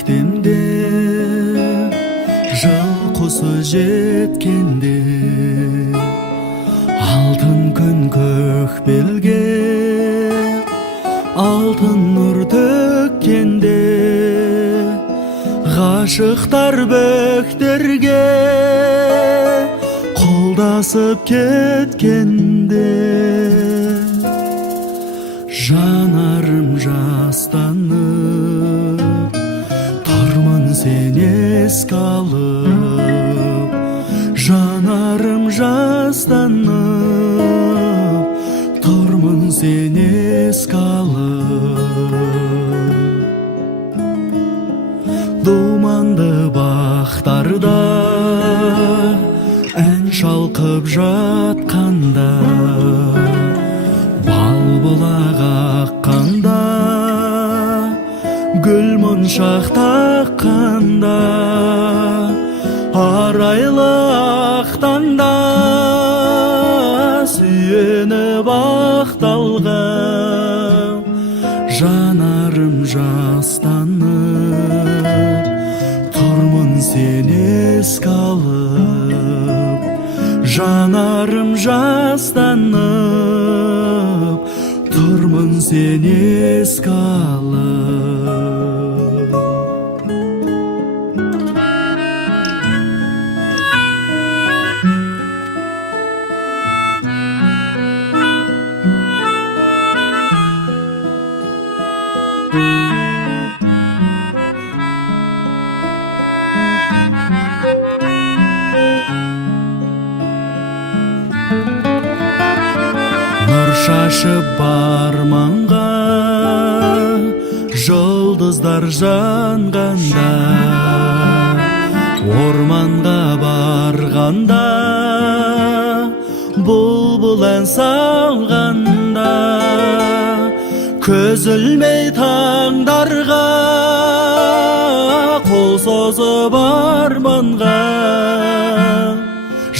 көктемде жыл құсы жеткенде алтын күн көкбелге алтын нұр төккенде ғашықтар бөктерге қолдасып кеткенде жанарым жастанып тұрмын сен еске алып жанарым жастанып тұрмын сен еске алып думанды бақтарда ән шалқып жатқанда бұлақ аққанда гүл моншақ таққанда арайлы ақтанда сүйеніп ақталған жанарым жастанып тұрмын сен еске алып жанарым жастанып тұрмын сен еске алып нұр шашып барманға жұлдыздар жанғанда орманға барғанда бұлбұл ән салғанда көз ілмей таңдарға қол созып арманға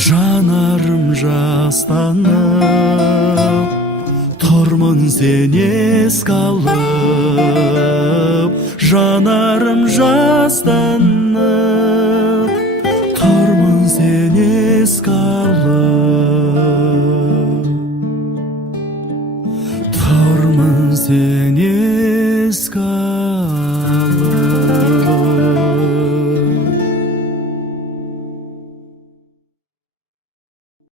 жанарым жастанып тұрмын сен еске алып жанарым жастанып тұрмын сен еске алып тұрмын сен еске